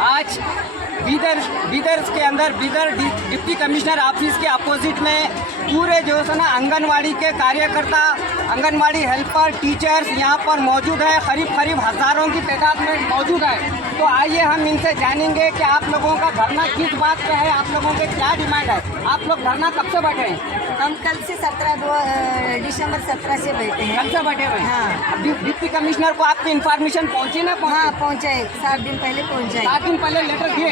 आज बीदर के अंदर बीदर डिप्टी कमिश्नर ऑफिस के अपोजिट में पूरे जो है ना आंगनवाड़ी के कार्यकर्ता, आंगनवाड़ी हेल्पर, टीचर्स यहाँ पर मौजूद है। करीब हज़ारों की तादाद में मौजूद है। तो आइए हम इनसे जानेंगे कि आप लोगों का धरना किस बात पे है, आप लोगों के क्या डिमांड है। आप लोग धरना कब से बैठे हैं? हम कल से दिसंबर 17 से बैठे हैं। कल से बैठे हुए हैं। हाँ। डिप्टी कमिश्नर को आपकी इन्फॉर्मेशन पहुँची ना? हाँ पहुँचाए, 7 दिन पहले पहुँचाए। 7 दिन पहले लेटर दिए।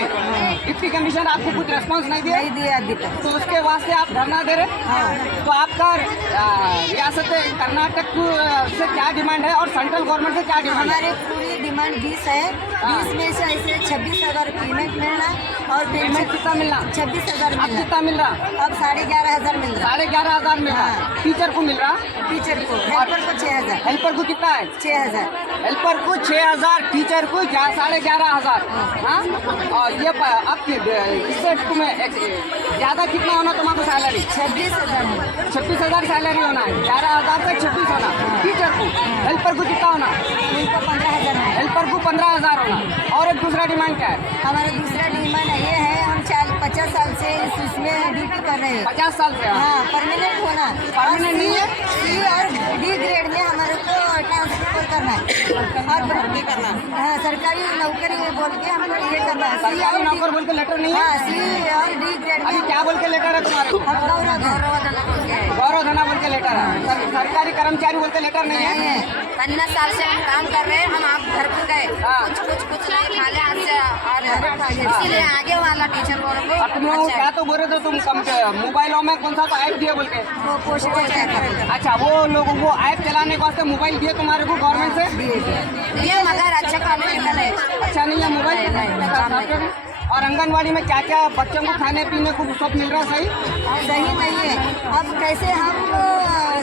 डिप्टी कमिश्नर आपको कुछ रेस्पॉन्स नहीं दिया? नहीं दिया अभी तक। तो उसके वास्ते आप धरना दे रहे? हाँ। तो आपका रियासत कर्नाटक से क्या डिमांड है और सेंट्रल गवर्नमेंट से क्या डिमांड है? हमारे पूरी डिमांड 20 है। 20 में से ऐसे 26,000 पेमेंट मिलना और पेमेंट कितना मिलना? 26,000 अब मिलना। कितना मिल रहा? अब 11,500 मिल रहा। 11,500 मिल रहा। हाँ। टीचर को मिल रहा? टीचर को, हेल्पर को 6,000। हेल्पर को कितना है? 6,000। हेल्पर को 6,000, टीचर को 11,500। हाँ। और ये आपके इससे तुम्हें ज़्यादा कितना होना तुम्हारा सैलरी? 26,000 होना। 26,000 सैलरी होना है। 11,000 से 26 होना टीचर को। हेल्पर को कितना होना? उनको 15,000 है। हेल्पर को 15,000 होना। और एक दूसरा डिमांड क्या है? हमारा दूसरा डिमांड ये है, हम 50 साल से इसमें ड्यूटी कर रहे हैं। 50 साल से? हाँ, परमानेंट होना। परमानेंट नहीं है? सी और डी ग्रेड में हमारे को ट्रांसफर करना है और भर्ती करना। हाँ, सरकारी नौकरी बोल के हमको ये करना है। सरकारी नौकर बोल के लेटर नहीं है? हाँ, सी और डी ग्रेड अभी में। क्या बोल के लेटर है तुम्हारे को? गौरव धना बोल के लेटर है। सरकारी कर्मचारी बोल के लेटर नहीं है? 15 साल से हम काम कर रहे हैं। हम आप घर पे गए, हाँ। कुछ नहीं खाले हाथ से आ रहे हैं। इसीलिए आगे वाला टीचर बोल को और तुम लोग क्या तो बोल रहे थे तुम मोबाइलों में कौन सा तो ऐप दिए बोल के? वो पोस्ट को चेक करें। अच्छा, वो लोग वो ऐप चलाने के वास्ते मोबाइल दिए तुम्हारे को गवर्नमेंट से? ये मगर अच्छा क्वालिटी का नहीं। अच्छा नहीं है मोबाइल? और आंगनवाड़ी में क्या क्या बच्चों को खाने पीने को सब मिल रहा? सही नहीं है। अब कैसे हम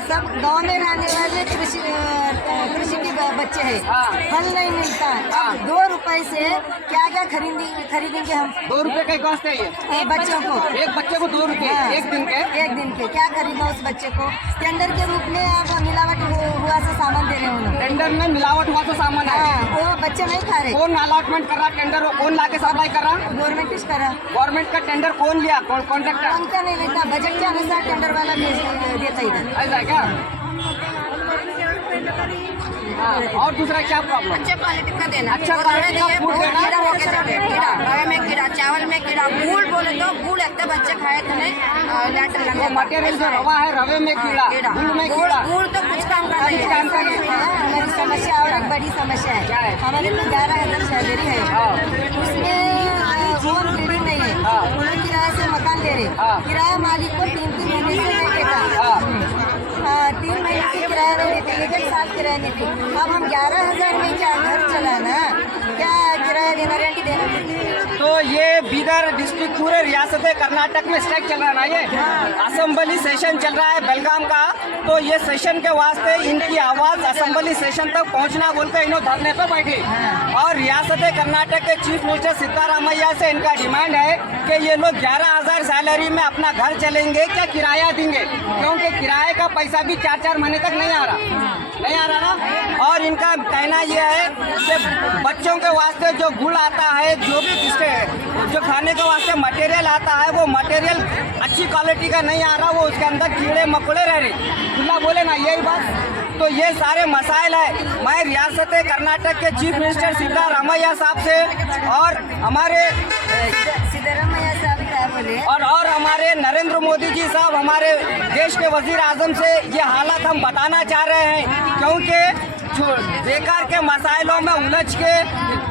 सब गांव में रहने वाले कृषि के बच्चे हैं, हाँ। फल नहीं मिलता। हाँ। अब 2 रुपए से क्या क्या खरीदेंगे हम? 2 रुपए का वास्ते है बच्चों को। एक बच्चे को 2 रुपए? हाँ। एक दिन के? एक दिन के क्या खरीदना उस बच्चे को? टेंडर के रूप में आप मिलावट हुआ से सामान दे रहे हो लोग। टेंडर में मिलावट हुआ तो सामान है। हाँ, वो बच्चे नहीं खा रहे। कौन अलॉटमेंट कर रहा? टेंडर कौन ला के सप्लाई कर रहा? गवर्नमेंट किस करा? गवर्नमेंट का टेंडर कौन लिया? कॉन्ट्रैक्टर? उनका नहीं लेता, बजट के अनुसार टेंडर वाला देता इधर। ऐसा है क्या? हाँ। और दूसरा क्या प्रॉब्लम? अच्छे क्वालिटी का देना। अच्छा क्वालिटी का फूड देना। कीड़ा हो गया, कीड़ा रवे में कीड़ा, चावल में कीड़ा, गुड़ बोले तो गुड़ एक बच्चे खाए थे नहीं लेटर लगे। मटेरियल जो रवा है रवे में कीड़ा, गुड़ में कीड़ा। गुड़ तो कुछ काम का नहीं काम का नहीं। हमारी समस्या और एक बड़ी समस्या क्या है? है। हमारे को 11,000 सैलरी है। हाँ। उसमें होम बिल्डिंग नहीं है। हाँ। उन्हें किराए से मकान दे रहे। हाँ। किराया मालिक को 3 महीने से नहीं देता। हाँ। 3 महीने से किराया नहीं देते, 1 साल किराया नहीं देते। अब हम 11,000 में क्या घर चलाना, क्या किराया देना, रेंट देना? तो ये बीदर डिस्ट्रिक्ट पूरे रियासत कर्नाटक में स्ट्राइक चल रहा है ना? ये असेंबली सेशन चल रहा है बेलगाम का। तो ये सेशन के वास्ते इनकी आवाज असेंबली सेशन तक पहुंचना बोलकर इन्होंने धरने पे बैठे। और रियासत कर्नाटक के चीफ मिनिस्टर सिद्धारामैया से इनका डिमांड है कि ये लोग 11,000 सैलरी में अपना घर चलेंगे क्या किराया देंगे? क्योंकि किराए का पैसा भी 4-4 महीने तक नहीं आ रहा ना। और इनका कहना यह है कि बच्चों के वास्ते जो गुड़ आता है, जो भी जो खाने के वास्ते मटेरियल आता है, वो मटेरियल अच्छी क्वालिटी का नहीं आ रहा। वो उसके अंदर कीड़े मकोड़े रह रहे। खुला बोले ना यही बात। तो ये सारे मसाइल है। मैं रियासत कर्नाटक के चीफ मिनिस्टर सिद्धारामैया साहब से और हमारे सिद्धारामैया साहब क्या बोले? और हमारे नरेंद्र मोदी जी साहब, हमारे देश के वजीर आजम से ये हालात हम बताना चाह रहे हैं। क्योंकि बेकार के मसाइलों में उलझ के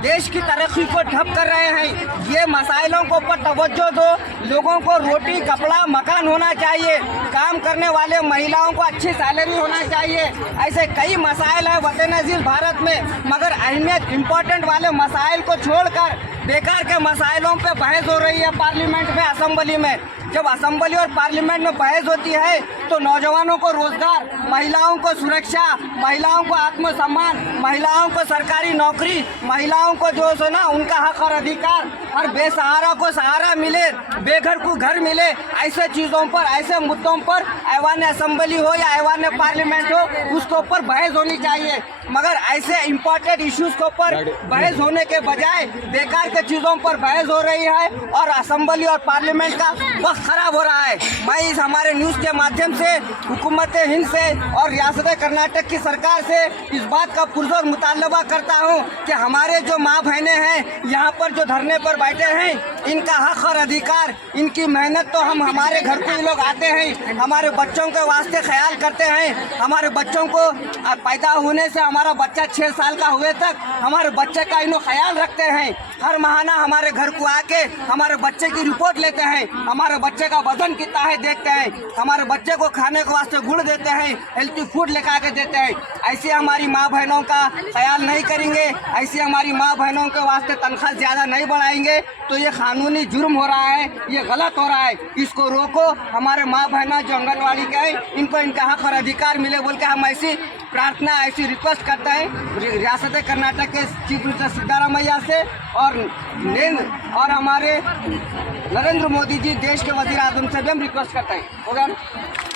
देश की तरक्की को ठप कर रहे हैं। ये मसाइलों को ऊपर तवज्जो दो। लोगों को रोटी, कपड़ा, मकान होना चाहिए। काम करने वाले महिलाओं को अच्छी सैलरी होना चाहिए। ऐसे कई मसाइल है वतन-ए-नज़ीर भारत में, मगर अहमियत इम्पोर्टेंट वाले मसाइल को छोड़कर बेकार के मसाइलों पे बहस हो रही है पार्लियामेंट में, असेंबली में। जब असेंबली और पार्लियामेंट में बहस होती है तो नौजवानों को रोजगार, महिलाओं को सुरक्षा, महिलाओं को आत्मसम्मान, महिलाओं को सरकारी नौकरी, महिलाओं को जो है ना उनका हक और अधिकार, हर बेसहारा को सहारा मिले, बेघर को घर मिले, ऐसे चीज़ों पर, ऐसे मुद्दों पर ऐवान असेंबली हो या ऐवान पार्लियामेंट हो, उसके ऊपर बहस होनी चाहिए। मगर ऐसे इम्पोर्टेंट इश्यूज के ऊपर बहस होने के बजाय बेकार के चीज़ों पर बहस हो रही है और असेंबली और पार्लियामेंट का वक्त खराब हो रहा है। मैं इस हमारे न्यूज़ के माध्यम से हुकूमत हिंद से और रियासत कर्नाटक की सरकार से इस बात का पुरजोर मुतालबा करता हूँ कि हमारे जो माँ बहनें हैं यहाँ पर जो धरने पर बैठे हैं, इनका हक और अधिकार, इनकी मेहनत तो हम हमारे घर को ही लोग आते हैं, हमारे बच्चों के वास्ते ख्याल करते हैं, हमारे बच्चों को पैदा होने से हमारा बच्चा 6 साल का हुए तक हमारे बच्चे का इन्हों ख्याल रखते हैं। हर महीना हमारे घर को आके हमारे बच्चे की रिपोर्ट लेते हैं, हमारे बच्चे का वजन कितना है देखते हैं, हमारे बच्चे को खाने के वास्ते गुड़ देते हैं, हेल्थी फूड लेकर आके देते हैं। ऐसे हमारी माँ बहनों का ख्याल नहीं करेंगे, ऐसे हमारी माँ बहनों के वास्ते तनख्वाह ज़्यादा नहीं बढ़ाएंगे तो ये कानूनी जुर्म हो रहा है, ये गलत हो रहा है। इसको रोको। हमारे माँ बहना जो आंगनवाड़ी के हैं इनको इनका हक और अधिकार मिले बोल के हम ऐसी प्रार्थना, ऐसी रिक्वेस्ट करते हैं रियासत कर्नाटक के चीफ मिनिस्टर सिद्धारामैया से और हमारे नरेंद्र मोदी जी देश के वजीर आजम से भी हम रिक्वेस्ट करते हैं। हो गया।